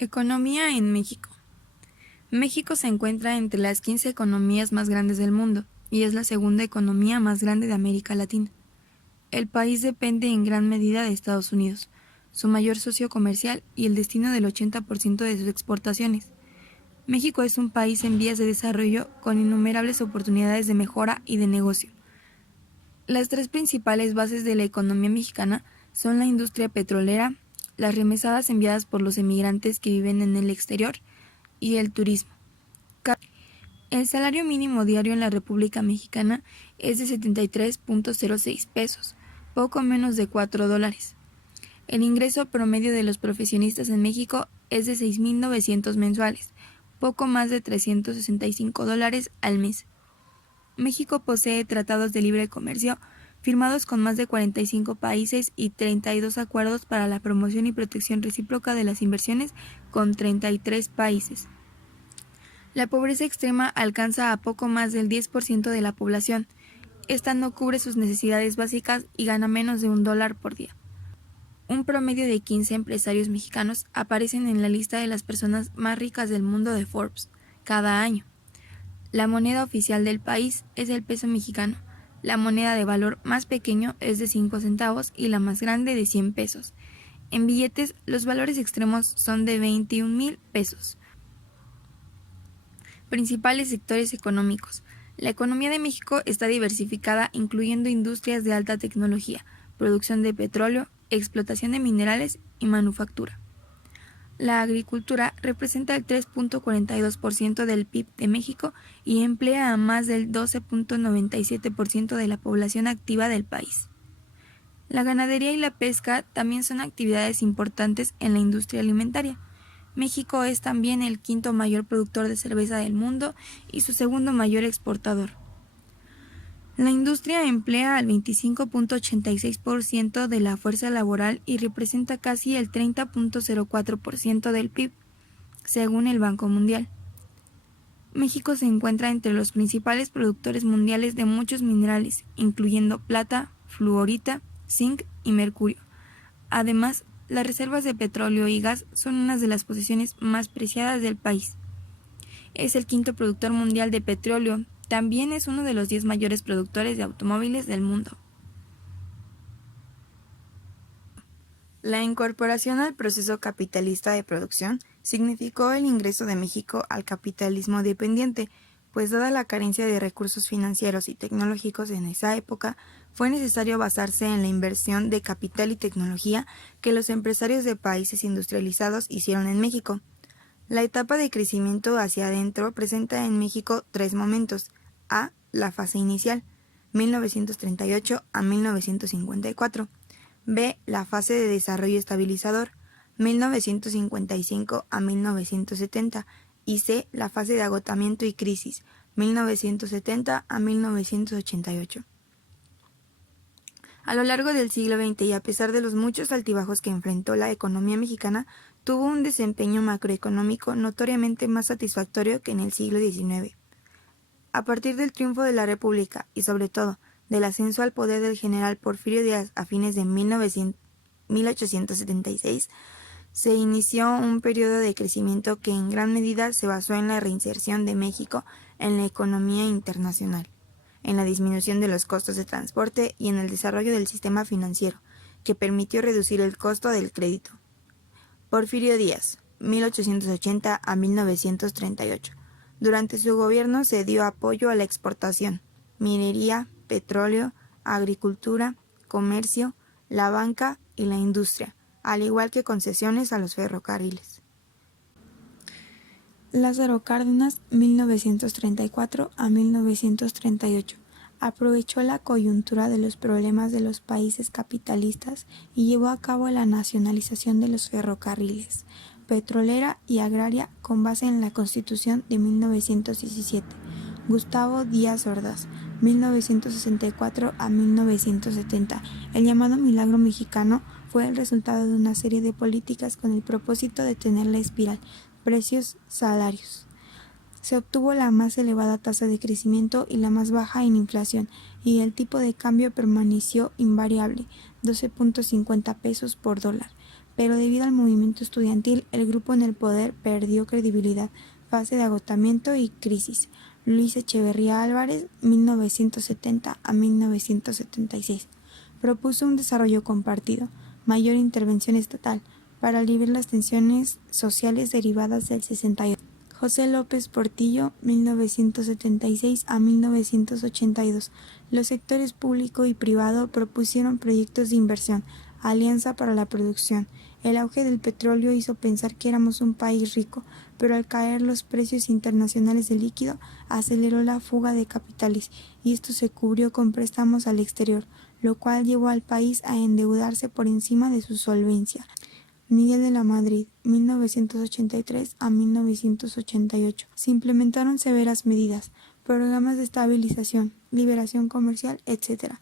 Economía en México. México se encuentra entre las 15 economías más grandes del mundo y es la segunda economía más grande de América Latina. El país depende en gran medida de Estados Unidos, su mayor socio comercial y el destino del 80% de sus exportaciones. México es un país en vías de desarrollo con innumerables oportunidades de mejora y de negocio. Las tres principales bases de la economía mexicana son la industria petrolera, las remesadas enviadas por los emigrantes que viven en el exterior y el turismo. El salario mínimo diario en la República Mexicana es de 73.06 pesos, poco menos de $4. El ingreso promedio de los profesionistas en México es de 6.900 mensuales, poco más de $365 al mes. México posee tratados de libre comercio firmados con más de 45 países y 32 acuerdos para la promoción y protección recíproca de las inversiones con 33 países. La pobreza extrema alcanza a poco más del 10% de la población. Esta no cubre sus necesidades básicas y gana menos de $1 por día. Un promedio de 15 empresarios mexicanos aparecen en la lista de las personas más ricas del mundo de Forbes cada año. La moneda oficial del país es el peso mexicano. La moneda de valor más pequeño es de 5 centavos y la más grande de 100 pesos. En billetes, los valores extremos son de 21,000 pesos. Principales sectores económicos. La economía de México está diversificada, incluyendo industrias de alta tecnología, producción de petróleo, explotación de minerales y manufactura. La agricultura representa el 3.42% del PIB de México y emplea a más del 12.97% de la población activa del país. La ganadería y la pesca también son actividades importantes en la industria alimentaria. México es también el quinto mayor productor de cerveza del mundo y su segundo mayor exportador. La industria emplea al 25.86% de la fuerza laboral y representa casi el 30.04% del PIB, según el Banco Mundial. México se encuentra entre los principales productores mundiales de muchos minerales, incluyendo plata, fluorita, zinc y mercurio. Además, las reservas de petróleo y gas son unas de las posesiones más preciadas del país. Es el quinto productor mundial de petróleo. También es uno de los 10 mayores productores de automóviles del mundo. La incorporación al proceso capitalista de producción significó el ingreso de México al capitalismo dependiente, pues dada la carencia de recursos financieros y tecnológicos en esa época, fue necesario basarse en la inversión de capital y tecnología que los empresarios de países industrializados hicieron en México. La etapa de crecimiento hacia adentro presenta en México tres momentos. A. La fase inicial, 1938 a 1954. B. La fase de desarrollo estabilizador, 1955 a 1970. Y C. La fase de agotamiento y crisis, 1970 a 1988. A lo largo del siglo XX y a pesar de los muchos altibajos que enfrentó la economía mexicana, tuvo un desempeño macroeconómico notoriamente más satisfactorio que en el siglo XIX. A partir del triunfo de la República y sobre todo del ascenso al poder del general Porfirio Díaz a fines de 1876, se inició un periodo de crecimiento que en gran medida se basó en la reinserción de México en la economía internacional, en la disminución de los costos de transporte y en el desarrollo del sistema financiero, que permitió reducir el costo del crédito. Porfirio Díaz, 1880 a 1938. Durante su gobierno se dio apoyo a la exportación, minería, petróleo, agricultura, comercio, la banca y la industria, al igual que concesiones a los ferrocarriles. Lázaro Cárdenas, 1934 a 1938. Aprovechó la coyuntura de los problemas de los países capitalistas y llevó a cabo la nacionalización de los ferrocarriles, petrolera y agraria con base en la Constitución de 1917. Gustavo Díaz Ordaz, 1964 a 1970. El llamado Milagro Mexicano fue el resultado de una serie de políticas con el propósito de detener la espiral precios-salarios. Se obtuvo la más elevada tasa de crecimiento y la más baja en inflación, y el tipo de cambio permaneció invariable, 12.50 pesos por dólar. Pero debido al movimiento estudiantil, el grupo en el poder perdió credibilidad, fase de agotamiento y crisis. Luis Echeverría Álvarez, 1970 a 1976. Propuso un desarrollo compartido, mayor intervención estatal, para aliviar las tensiones sociales derivadas del 68. José López Portillo, 1976 a 1982. Los sectores público y privado propusieron proyectos de inversión, alianza para la producción. El auge del petróleo hizo pensar que éramos un país rico, pero al caer los precios internacionales del líquido, aceleró la fuga de capitales, y esto se cubrió con préstamos al exterior, lo cual llevó al país a endeudarse por encima de su solvencia. Miguel de la Madrid, 1983 a 1988. Se implementaron severas medidas, programas de estabilización, liberación comercial, etc.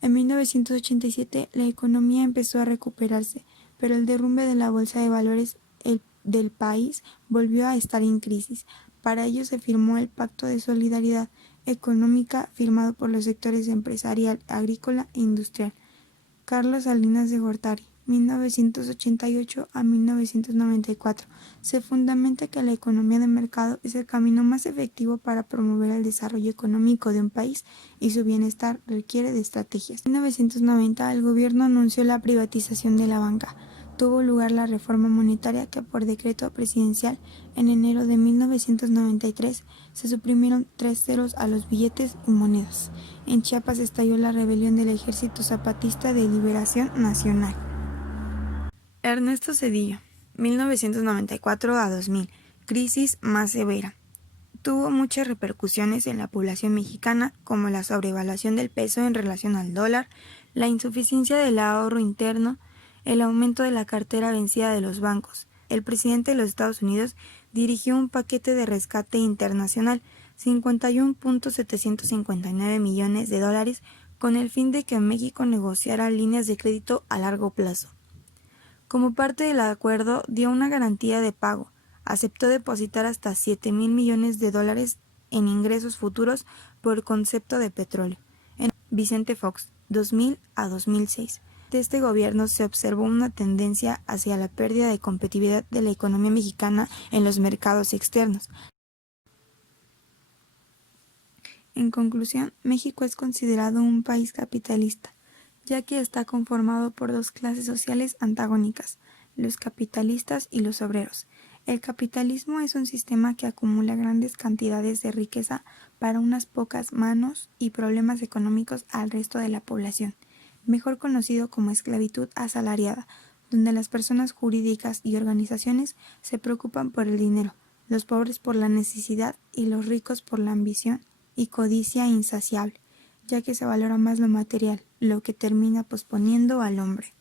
En 1987 la economía empezó a recuperarse, pero el derrumbe de la bolsa de valores del país volvió a estar en crisis. Para ello se firmó el Pacto de Solidaridad Económica firmado por los sectores empresarial, agrícola e industrial. Carlos Salinas de Gortari, 1988 a 1994. Se fundamenta que la economía de mercado es el camino más efectivo para promover el desarrollo económico de un país y su bienestar requiere de estrategias. En 1990 el gobierno anunció la privatización de la banca. Tuvo lugar la reforma monetaria que por decreto presidencial en enero de 1993 se suprimieron 3 ceros a los billetes y monedas. En Chiapas estalló la rebelión del Ejército Zapatista de Liberación Nacional. Ernesto Zedillo, 1994 a 2000, crisis más severa. Tuvo muchas repercusiones en la población mexicana, como la sobrevaluación del peso en relación al dólar, la insuficiencia del ahorro interno, el aumento de la cartera vencida de los bancos. El presidente de los Estados Unidos dirigió un paquete de rescate internacional, 51.759 millones de dólares, con el fin de que México negociara líneas de crédito a largo plazo. Como parte del acuerdo, dio una garantía de pago. Aceptó depositar hasta 7,000 millones de dólares en ingresos futuros por concepto de petróleo. En Vicente Fox, 2000 a 2006. De este gobierno se observó una tendencia hacia la pérdida de competitividad de la economía mexicana en los mercados externos. En conclusión, México es considerado un país capitalista, ya que está conformado por dos clases sociales antagónicas, los capitalistas y los obreros. El capitalismo es un sistema que acumula grandes cantidades de riqueza para unas pocas manos y problemas económicos al resto de la población, mejor conocido como esclavitud asalariada, donde las personas jurídicas y organizaciones se preocupan por el dinero, los pobres por la necesidad y los ricos por la ambición y codicia insaciable, ya que se valora más lo material, lo que termina posponiendo al hombre.